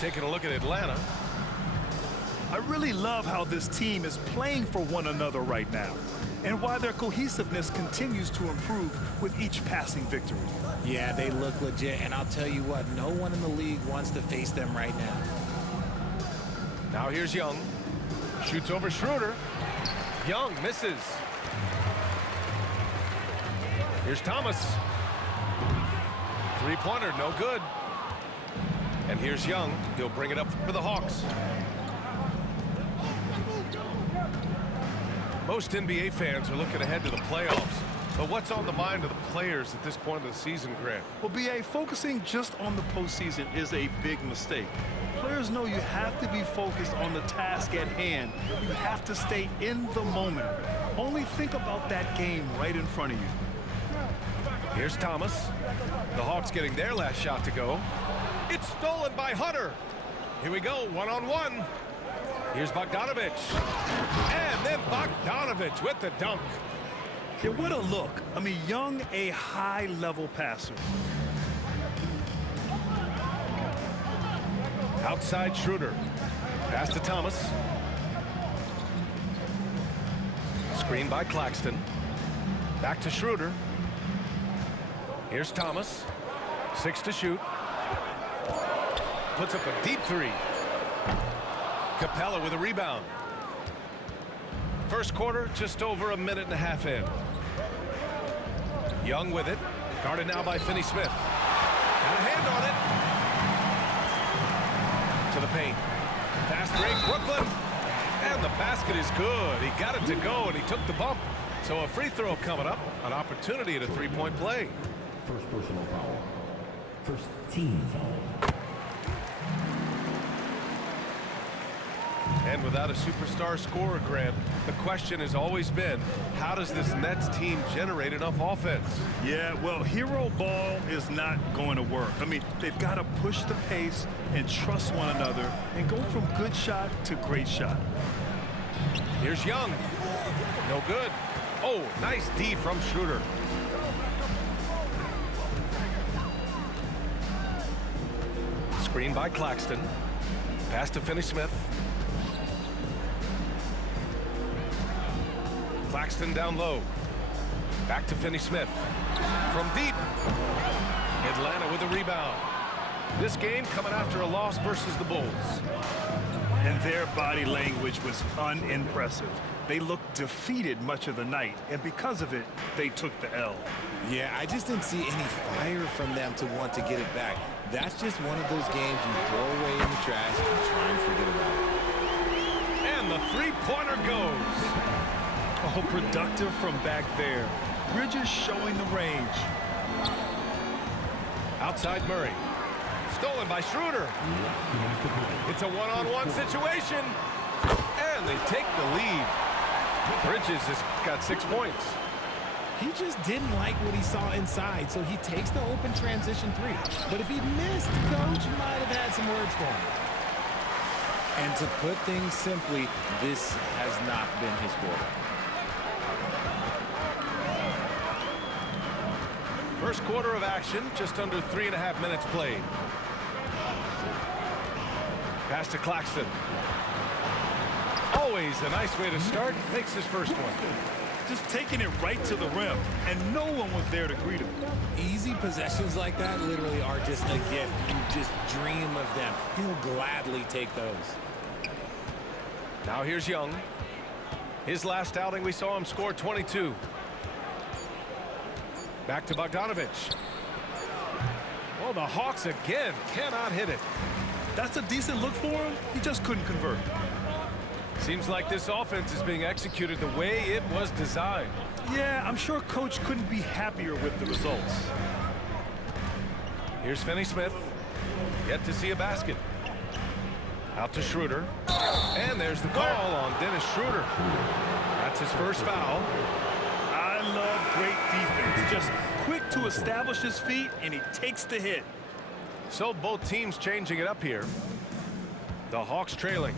taking a look at Atlanta. I really love how this team is playing for one another right now, and why their cohesiveness continues to improve with each passing victory. Yeah, they look legit, and I'll tell you what, no one in the league wants to face them right now. Now here's Young. Shoots over Schroeder. Young misses. Here's Thomas. Three-pointer, no good. And here's Young. He'll bring it up for the Hawks. Most NBA fans are looking ahead to the playoffs. But what's on the mind of the players at this point of the season, Grant? Well, B.A., focusing just on the postseason is a big mistake. Players know you have to be focused on the task at hand. You have to stay in the moment. Only think about that game right in front of you. Here's Thomas. The Hawks getting their last shot to go. It's stolen by Hunter. Here we go, one-on-one. Here's Bogdanovic. And then Bogdanovic with the dunk. Yeah, what a look. I mean, Young, a high-level passer. Outside Schroeder. Pass to Thomas. Screen by Claxton. Back to Schroeder. Here's Thomas. 6 to shoot. Puts up a deep three. Capella with a rebound. First quarter, just over a minute and a half in. Young with it. Guarded now by Finney-Smith. Got a hand on it. To the paint. Fast break, Brooklyn. And the basket is good. He got it to go, and he took the bump. So a free throw coming up. An opportunity at a three-point play. First personal foul. First team foul. And without a superstar scorer, Grant, the question has always been, how does this Nets team generate enough offense? Yeah, well, hero ball is not going to work. I mean, they've got to push the pace and trust one another and go from good shot to great shot. Here's Young. No good. Oh, nice D from Schroeder. Screen by Claxton. Pass to Finney-Smith. Claxton down low. Back to Finney-Smith. From deep. Atlanta with a rebound. This game coming after a loss versus the Bulls. And their body language was unimpressive. They looked defeated much of the night, and because of it, they took the L. Yeah, I just didn't see any fire from them to want to get it back. That's just one of those games you throw away in the trash and try and forget about it. And the three-pointer goes. Oh, productive from back there. Bridges showing the range. Outside Murray. Stolen by Schroeder. It's a one-on-one situation. And they take the lead. Bridges has got 6 points. He just didn't like what he saw inside, so he takes the open transition three. But if he missed, Coach might have had some words for him. And to put things simply, this has not been his quarter. First quarter of action, just under 3.5 minutes played. Pass to Claxton. Always a nice way to start. Makes his first one. Just taking it right to the rim, and no one was there to greet him. Easy possessions like that literally are just a gift. You just dream of them. He'll gladly take those. Now here's Young. His last outing, we saw him score 22. Back to Bogdanovic. Well, the Hawks again cannot hit it. That's a decent look for him. He just couldn't convert. Seems like this offense is being executed the way it was designed. Yeah, I'm sure Coach couldn't be happier with the results. Here's Finney-Smith. Yet to see a basket. Out to Schroeder. And there's the call on Dennis Schroeder. That's his first foul. I love great defense. Just quick to establish his feet, and he takes the hit. So both teams changing it up here. The Hawks trailing.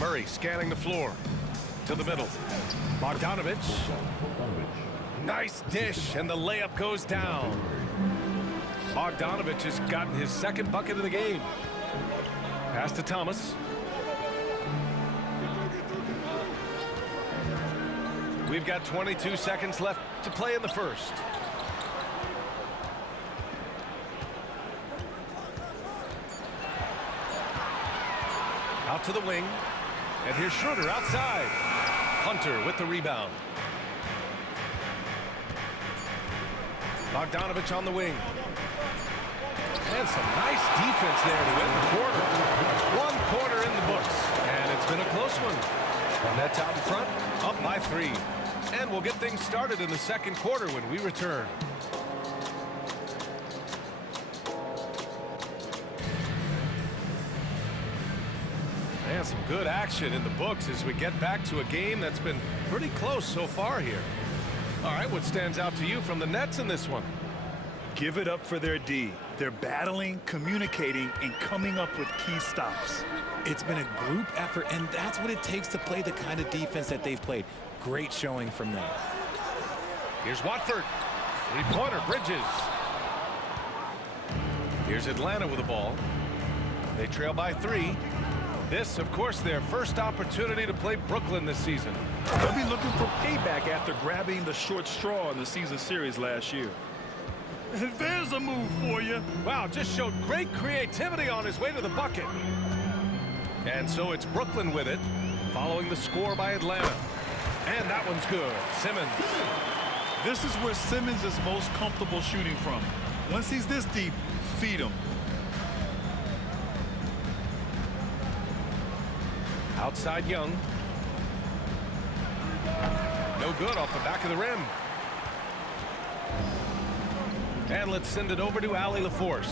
Murray scanning the floor. To the middle. Bogdanovic. Nice dish, and the layup goes down. Bogdanovich has gotten his second bucket of the game. Pass to Thomas. We've got 22 seconds left to play in the first. Out to the wing. And here's Schroeder outside. Hunter with the rebound. Bogdanovich on the wing. And some nice defense there to win the quarter. One quarter in the books. And it's been a close one. Nets out in front, up by 3. And we'll get things started in the second quarter when we return. And some good action in the books as we get back to a game that's been pretty close so far here. All right, what stands out to you from the Nets in this one? Give it up for their D. They're battling, communicating, and coming up with key stops. It's been a group effort, and that's what it takes to play the kind of defense that they've played. Great showing from them. Here's Watford. Three-pointer, Bridges. Here's Atlanta with the ball. They trail by 3. This, of course, their first opportunity to play Brooklyn this season. They'll be looking for payback after grabbing the short straw in the season series last year. There's a move for you. Wow, just showed great creativity on his way to the bucket. And so it's Brooklyn with it, following the score by Atlanta. And that one's good. Simmons. This is where Simmons is most comfortable shooting from. Once he's this deep, feed him. Outside Young. No good off the back of the rim. And let's send it over to Allie LaForce.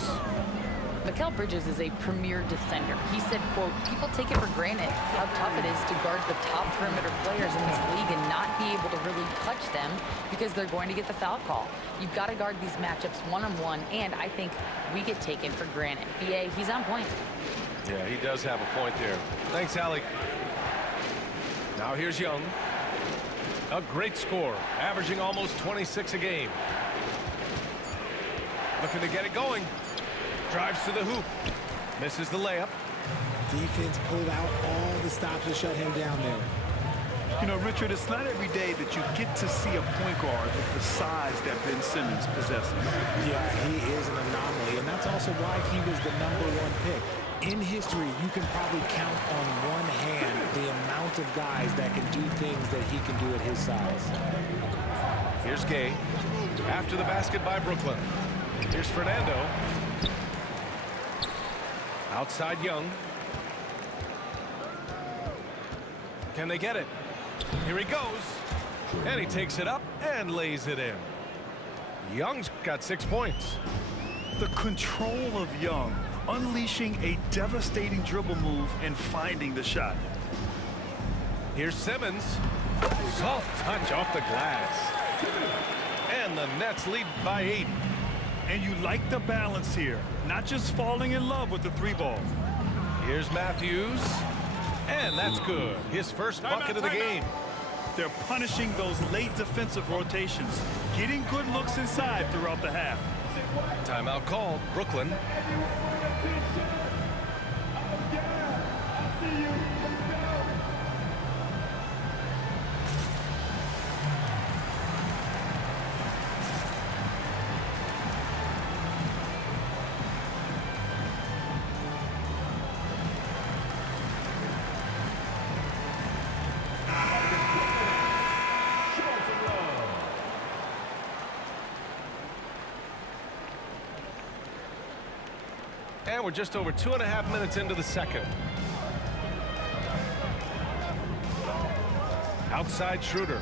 Mikal Bridges is a premier defender. He said, quote, people take it for granted how tough it is to guard the top perimeter players in this league and not be able to really touch them because they're going to get the foul call. You've got to guard these matchups one-on-one, and I think we get taken for granted. BA, he's on point. Yeah, he does have a point there. Thanks, Allie. Now here's Young. A great score, averaging almost 26 a game. Looking to get it going. Drives to the hoop. Misses the layup. Defense pulled out all the stops to shut him down there. You know, Richard, it's not every day that you get to see a point guard with the size that Ben Simmons possesses. Yeah, he is an anomaly, and that's also why he was the #1 pick. In history, you can probably count on one hand the amount of guys that can do things that he can do at his size. Here's Gay. After the basket by Brooklyn. Here's Fernando. Outside Young. Can they get it? Here he goes. And he takes it up and lays it in. Young's got 6 points. The control of Young, unleashing a devastating dribble move and finding the shot. Here's Simmons. Soft touch off the glass. And the Nets lead by 8. And you like the balance here, not just falling in love with the 3-ball. Here's Matthews. And that's good. His first bucket of the game. They're punishing those late defensive rotations, getting good looks inside throughout the half. Timeout called. Brooklyn. And we're just over 2.5 minutes into the second. Outside Schroeder.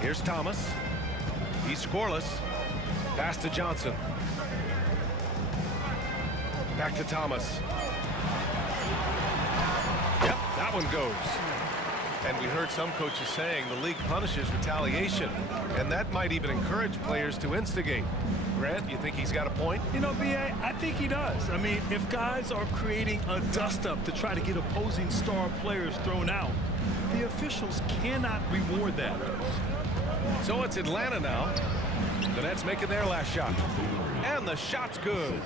Here's Thomas. He's scoreless. Pass to Johnson. Back to Thomas. Yep, that one goes. And we heard some coaches saying the league punishes retaliation, and that might even encourage players to instigate. Grant, you think he's got a point? You know, B.A., I think he does. I mean, if guys are creating a dust-up to try to get opposing star players thrown out, the officials cannot reward that. So it's Atlanta now. The Nets making their last shot. And the shot's good.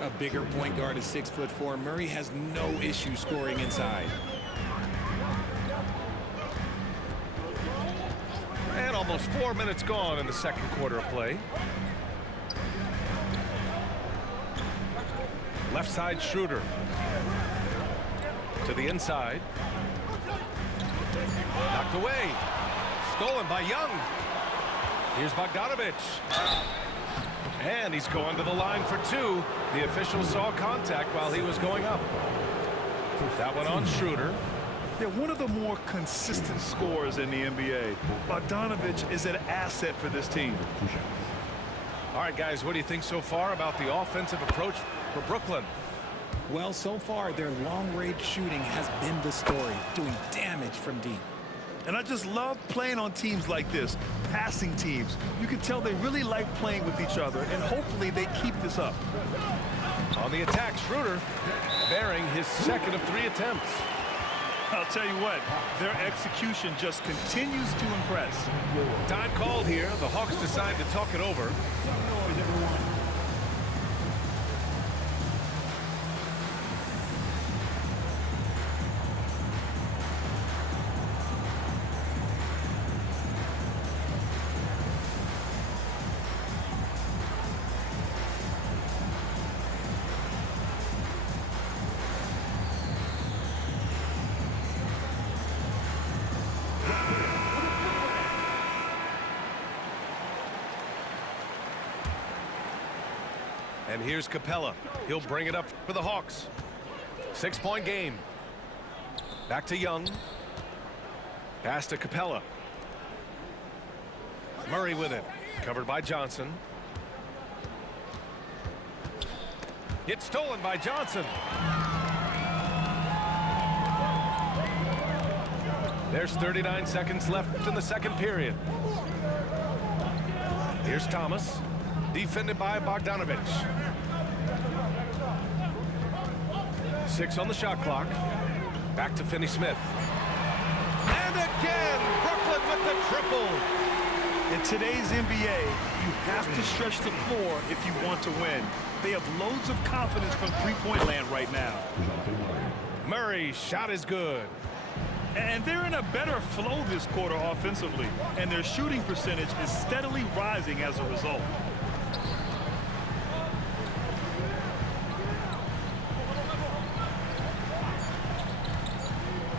A bigger point guard is 6'4". Murray has no issue scoring inside. And almost 4 minutes gone in the second quarter of play. Left side Schroeder. To the inside. Knocked away. Stolen by Young. Here's Bogdanovic. And he's going to the line for two. The official saw contact while he was going up. That one on Schroeder. They're one of the more consistent scorers in the NBA. Bogdanovic is an asset for this team. All right, guys, what do you think so far about the offensive approach for Brooklyn? Well, so far, their long-range shooting has been the story, doing damage from deep. And I just love playing on teams like this, passing teams. You can tell they really like playing with each other, and hopefully they keep this up. On the attack, Schroeder bearing his second of 3 attempts. I'll tell you what, their execution just continues to impress. Time called here. The Hawks decide to talk it over. And here's Capella. He'll bring it up for the Hawks. 6-point game. Back to Young. Pass to Capella. Murray with it. Covered by Johnson. It's stolen by Johnson. There's 39 seconds left in the second period. Here's Thomas. Defended by Bogdanovic. 6 on the shot clock. Back to Finney-Smith. And again, Brooklyn with the triple. In today's NBA, you have to stretch the floor if you want to win. They have loads of confidence from three-point land right now. Murray's shot is good. And they're in a better flow this quarter offensively, and their shooting percentage is steadily rising as a result.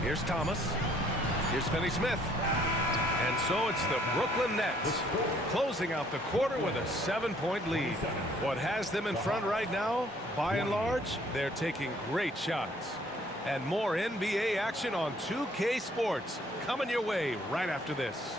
Here's Thomas. Here's Finney-Smith. And so it's the Brooklyn Nets closing out the quarter with a 7-point lead. What has them in front right now, by and large, they're taking great shots. And more NBA action on 2K Sports coming your way right after this.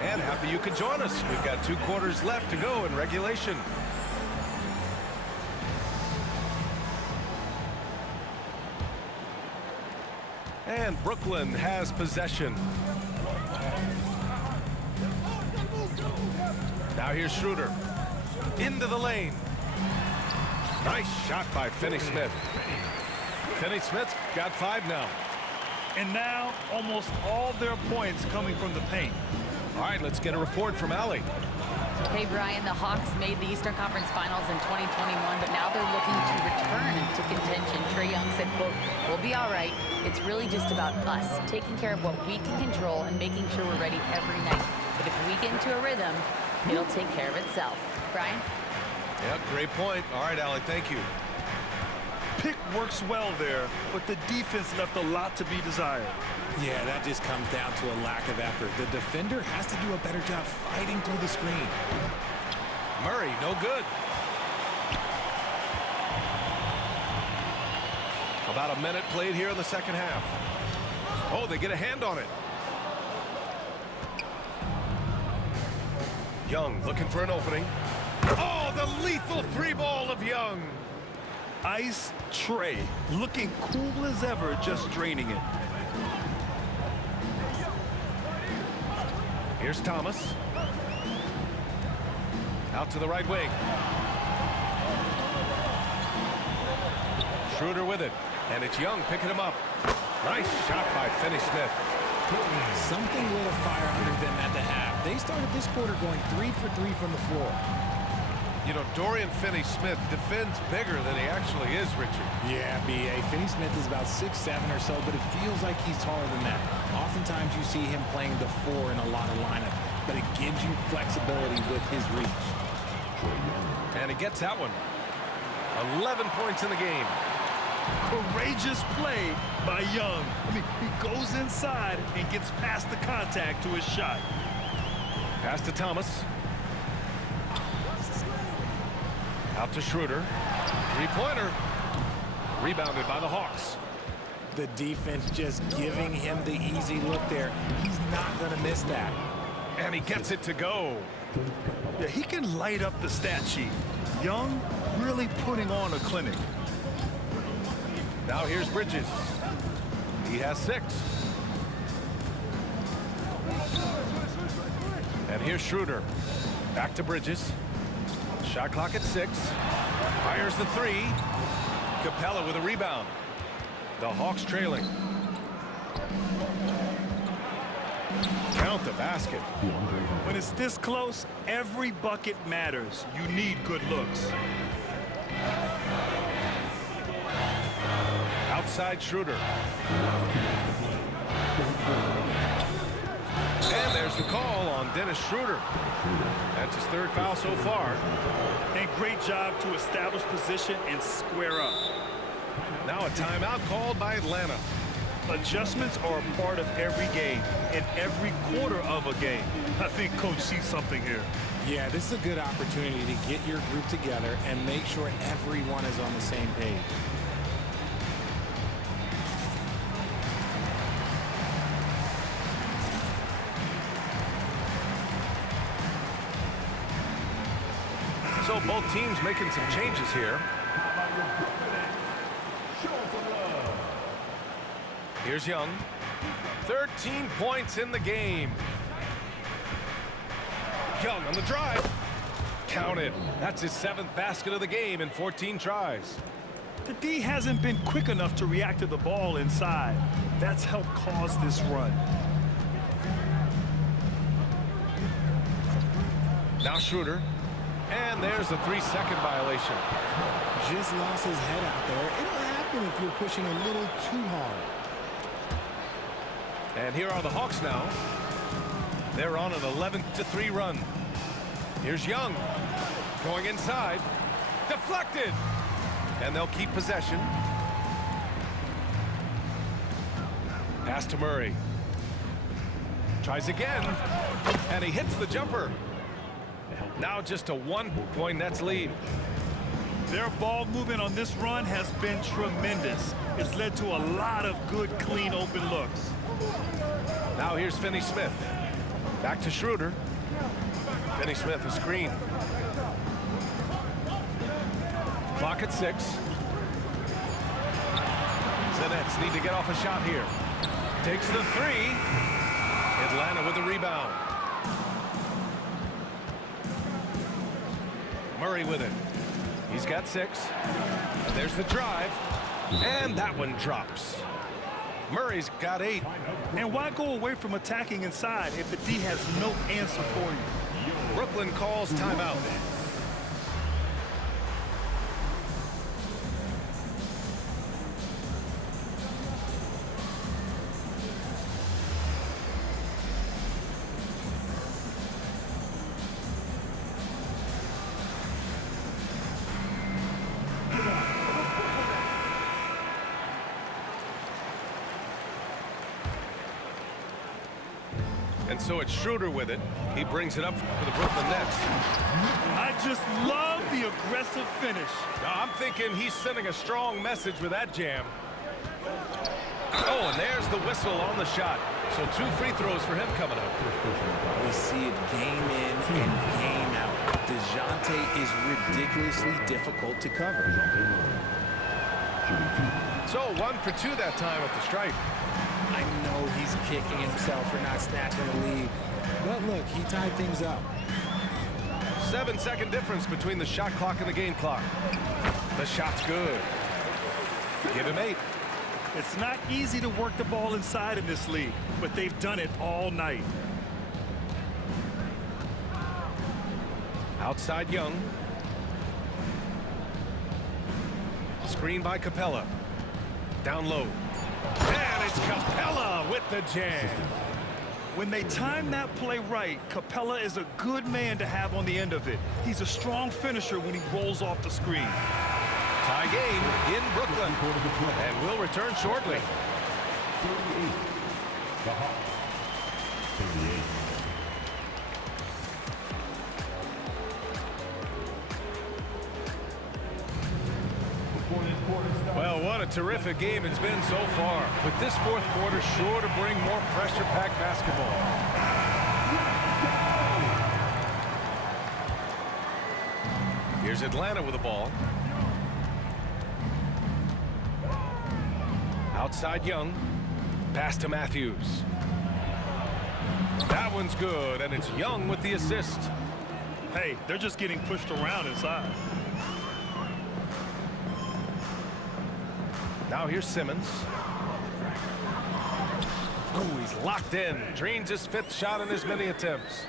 And happy you could join us. We've got 2 quarters left to go in regulation. And Brooklyn has possession. Now here's Schroeder. Into the lane. Nice shot by Finney-Smith. Finney-Smith's got 5 now. And now, almost all their points coming from the paint. All right, let's get a report from Allie. Hey, Brian, the Hawks made the Eastern Conference Finals in 2021, but now they're looking to return to contention. Trae Young said, quote, "We'll be all right. It's really just about us, taking care of what we can control and making sure we're ready every night. But if we get into a rhythm, it'll take care of itself." Brian? Yeah, great point. All right, Allie, thank you. Pick works well there, but the defense left a lot to be desired. Yeah, that just comes down to a lack of effort. The defender has to do a better job fighting through the screen. Murray, no good. About a minute played here in the second half. Oh, they get a hand on it. Young looking for an opening. Oh, the lethal 3-ball of Young. Ice Trae, looking cool as ever, just draining it. Here's Thomas. Out to the right wing. Schroeder with it. And it's Young picking him up. Nice shot by Finney-Smith. Something lit a fire under them at the half. They started this quarter going 3 for 3 from the floor. You know, Dorian Finney-Smith defends bigger than he actually is, Richard. Yeah, B.A. Finney-Smith is about 6'7" or so, but it feels like he's taller than that. Oftentimes you see him playing the 4 in a lot of lineups, but it gives you flexibility with his reach. And he gets that one. 11 points in the game. Courageous play by Young. I mean, he goes inside and gets past the contact to his shot. Pass to Thomas. Out to Schroeder. Three-pointer. Rebounded by the Hawks. The defense just giving him the easy look there. He's not going to miss that. And he gets it to go. Yeah, he can light up the stat sheet. Young really putting on a clinic. Now here's Bridges. He has 6. And here's Schroeder. Back to Bridges. Shot clock at 6. Fires the 3. Capella with a rebound. The Hawks trailing. Count the basket. When it's this close, every bucket matters. You need good looks. Outside Schroeder. And there's the call on Dennis Schroeder. That's his 3rd foul so far. And great job to establish position and square up. Now a timeout called by Atlanta. Adjustments are a part of every game and every quarter of a game. I think Coach sees something here. Yeah, this is a good opportunity to get your group together and make sure everyone is on the same page. So both teams making some changes here. Here's Young. 13 points in the game. Young on the drive. Counted. That's his 7th basket of the game in 14 tries. The D hasn't been quick enough to react to the ball inside. That's helped cause this run. Now Schroeder. And there's a 3-second violation. Just lost his head out there. It'll happen if you're pushing a little too hard. And here are the Hawks now. They're on an 11-3 run. Here's Young. Going inside. Deflected. And they'll keep possession. Pass to Murray. Tries again. And he hits the jumper. Now just a 1-point Nets lead. Their ball movement on this run has been tremendous. It's led to a lot of good, clean, open looks. Now here's Finney-Smith. Back to Schroeder. Finney-Smith, a screen. Clock at 6. The Nets need to get off a shot here. Takes the 3. Atlanta with the rebound. Murray with it. He's got 6. And there's the drive. And that one drops. Murray's got 8. And why go away from attacking inside if the D has no answer for you? Brooklyn calls timeout. And so it's Schroeder with it. He brings it up for the Brooklyn Nets. I just love the aggressive finish. I'm thinking he's sending a strong message with that jam. Oh, and there's the whistle on the shot. So 2 free throws for him coming up. We see it game in and game out. DeJounte is ridiculously difficult to cover. So 1 for 2 that time at the stripe. I know he's kicking himself for not snatching the lead. But look, he tied things up. 7-second difference between the shot clock and the game clock. The shot's good. Give him 8. It's not easy to work the ball inside in this league, but they've done it all night. Outside Young. Screen by Capella. Down low. And it's Capella with the jam. When they time that play right, Capella is a good man to have on the end of it. He's a strong finisher when he rolls off the screen. Tie game in Brooklyn. And we'll return shortly. 38. The Hawks. 38. Well, what a terrific game it's been so far. With this fourth quarter sure to bring more pressure-packed basketball. Here's Atlanta with the ball. Outside Young. Pass to Matthews. That one's good, and it's Young with the assist. Hey, they're just getting pushed around inside. Now here's Simmons. Ooh, he's locked in. Drains his 5th shot in as many attempts.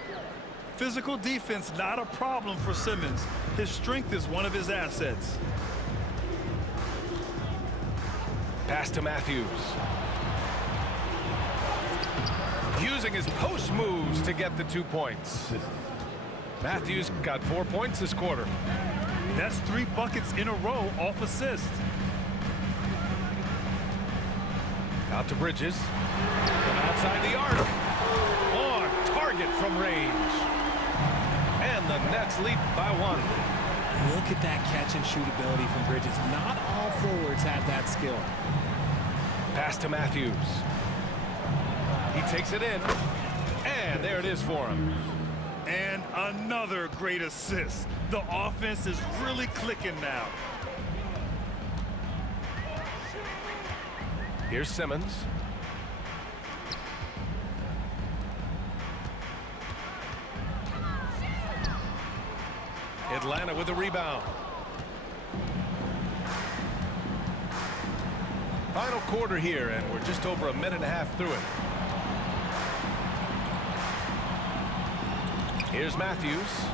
Physical defense, not a problem for Simmons. His strength is one of his assets. Pass to Matthews. Using his post moves to get the 2 points. Matthews got 4 points this quarter. That's 3 buckets in a row off assist. Out to Bridges. From outside the arc. On target from range. And the Nets lead by 1. Look at that catch and shoot ability from Bridges. Not all forwards have that skill. Pass to Matthews. He takes it in. And there it is for him. And another great assist. The offense is really clicking now. Here's Simmons. Atlanta with the rebound. Final quarter here, and we're just over a minute and a half through it. Here's Matthews.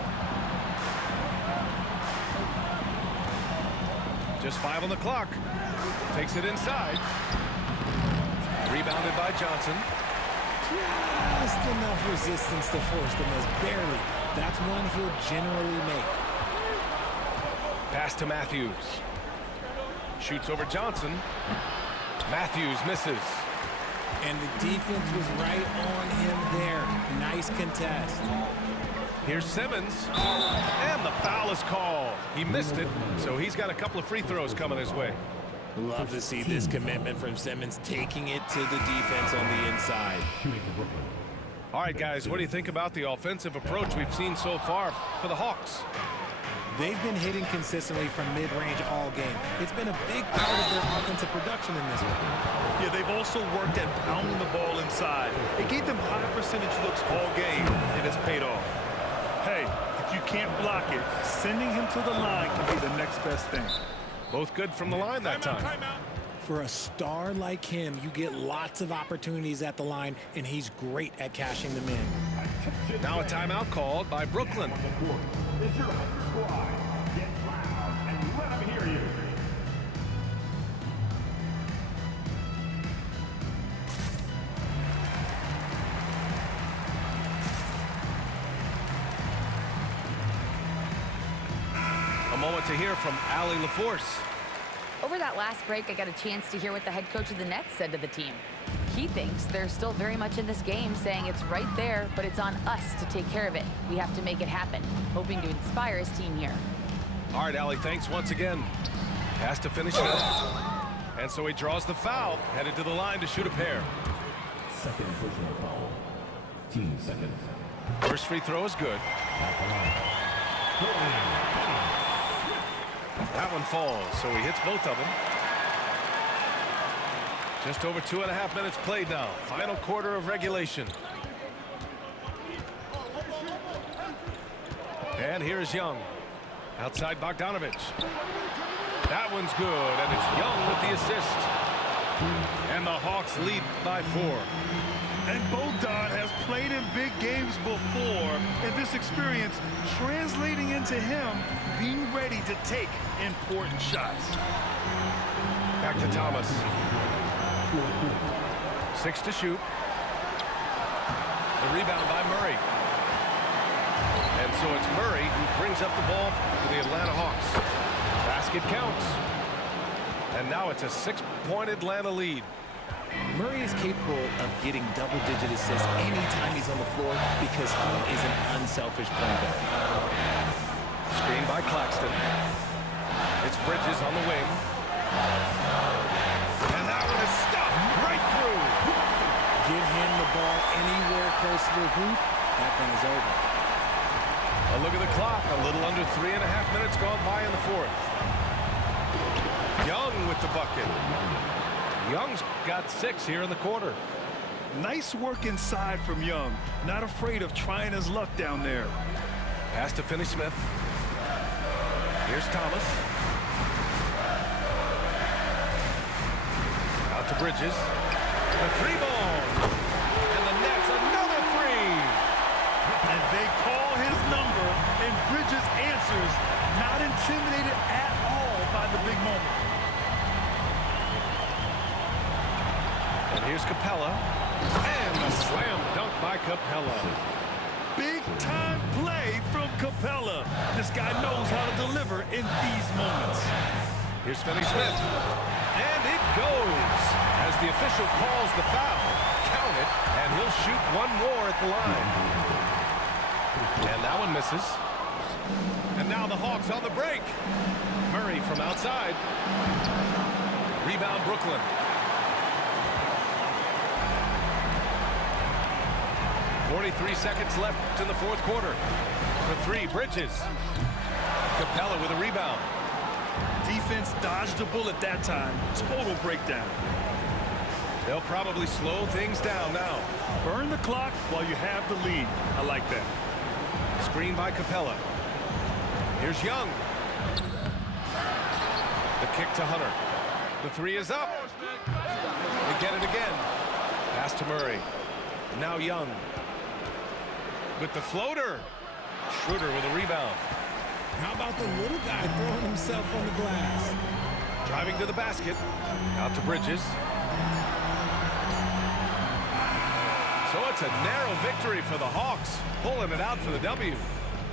Just 5 on the clock. Takes it inside. Rebounded by Johnson. Just enough resistance to force the miss. Barely. That's one he'll generally make. Pass to Matthews. Shoots over Johnson. Matthews misses. And the defense was right on him there. Nice contest. Here's Simmons. And the foul is called. He missed it, so he's got a couple of free throws coming his way. Love to see this commitment from Simmons, taking it to the defense on the inside. All right, guys, what do you think about the offensive approach we've seen so far for the Hawks? They've been hitting consistently from mid-range all game. It's been a big part of their offensive production in this one. Yeah, they've also worked at pounding the ball inside. It gave them high percentage looks all game, and it's paid off. Hey, if you can't block it, sending him to the line can be the next best thing. Both good from the line that time. For a star like him, you get lots of opportunities at the line, and he's great at cashing them in. Now a timeout called by Brooklyn. It's your squad. Get loud and let them hear you. A moment to hear from Allie LaForce. Over that last break, I got a chance to hear what the head coach of the Nets said to the team. He thinks they're still very much in this game, saying it's right there, but it's on us to take care of it. We have to make it happen, hoping to inspire his team here. All right, Allie, thanks once again. Has to finish it up. And so he draws the foul, headed to the line to shoot a pair. Second personal foul. Team seconds. First free throw is good. That one falls, so he hits both of them. Just over 2.5 minutes played now. Final quarter of regulation. And here's Young. Outside Bogdanovich. That one's good, and it's Young with the assist. And the Hawks lead by 4. And Bogdan has played in big games before, and this experience translating into him being ready to take important shots. Back to Thomas. 6 to shoot. The rebound by Murray. And so it's Murray who brings up the ball for the Atlanta Hawks. Basket counts. And now it's a 6-point Atlanta lead. Murray is capable of getting double-digit assists anytime he's on the floor because he is an unselfish point guard. Screen by Claxton. It's Bridges on the wing. And that one is stuffed right through. Get him the ball anywhere close to the hoop, that thing is over. A look at the clock. A little under 3.5 minutes gone by in the 4th. Young with the bucket. Young's got 6 here in the quarter. Nice work inside from Young. Not afraid of trying his luck down there. Pass to Finney-Smith. Here's Thomas. Out to Bridges. The 3-ball. And the net's another 3. And they call his number, and Bridges answers, not intimidated at all by the big moment. And here's Capella. And a slam dunk by Capella. Big-time play from Capella. This guy knows how to deliver in these moments. Here's Finney-Smith. And it goes. As the official calls the foul, count it, and he'll shoot one more at the line. And that one misses. And now the Hawks on the break. Murray from outside. Rebound Brooklyn. .43 seconds left in the 4th quarter. For 3, Bridges. Capella with a rebound. Defense dodged a bullet that time. Total breakdown. They'll probably slow things down now. Burn the clock while you have the lead. I like that. Screen by Capella. Here's Young. The kick to Hunter. The 3 is up. They get it again. Pass to Murray. Now Young. With the floater. Schroeder with a rebound. How about the little guy throwing himself on the glass? Driving to the basket. Out to Bridges. So it's a narrow victory for the Hawks. Pulling it out for the W.